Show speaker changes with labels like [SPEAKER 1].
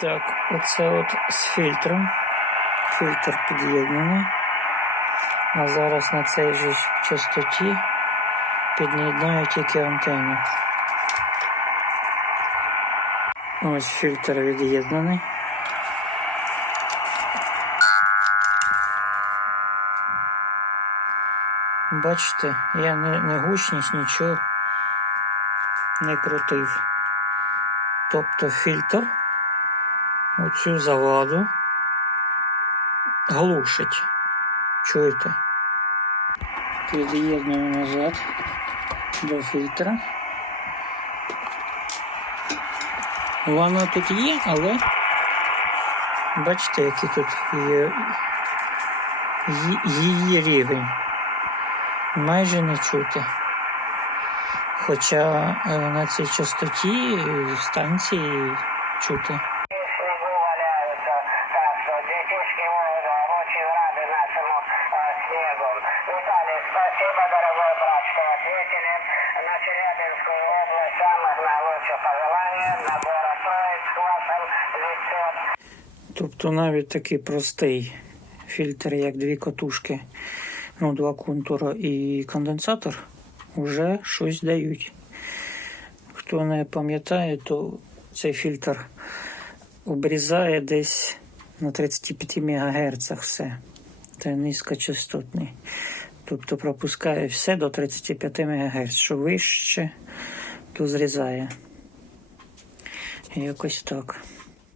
[SPEAKER 1] Так, оце от з фільтром. Фільтр під'єднаний. А зараз на цій же частоті під'єднаю тільки антенну. Ось фільтр від'єднаний. Бачите, я не, не гучність, нічого не крутив. Тобто фільтр оцю заваду глушить. Чуєте? Під'єдную назад до фільтра. Воно тут є, але бачите, який тут є її рівень. Майже не чути. Хоча е, на цій частоті станції чути
[SPEAKER 2] что детишки мои да, очень рады нашему э, снегу. Виталий, спасибо, дорогой брат, что ответили на Челябинскую область. Самых наилучших пожеланий, набора Троиц в вашем лице.
[SPEAKER 1] Тобто навіть такий простий фільтр, як дві катушки, ну, два контура і конденсатор, вже щось дають. Хто не пам'ятає, то цей фільтр обрізає десь на 35 МГц все. Це низькочастотний. Тобто пропускає все до 35 МГц. Що вище, то зрізає. Якось так.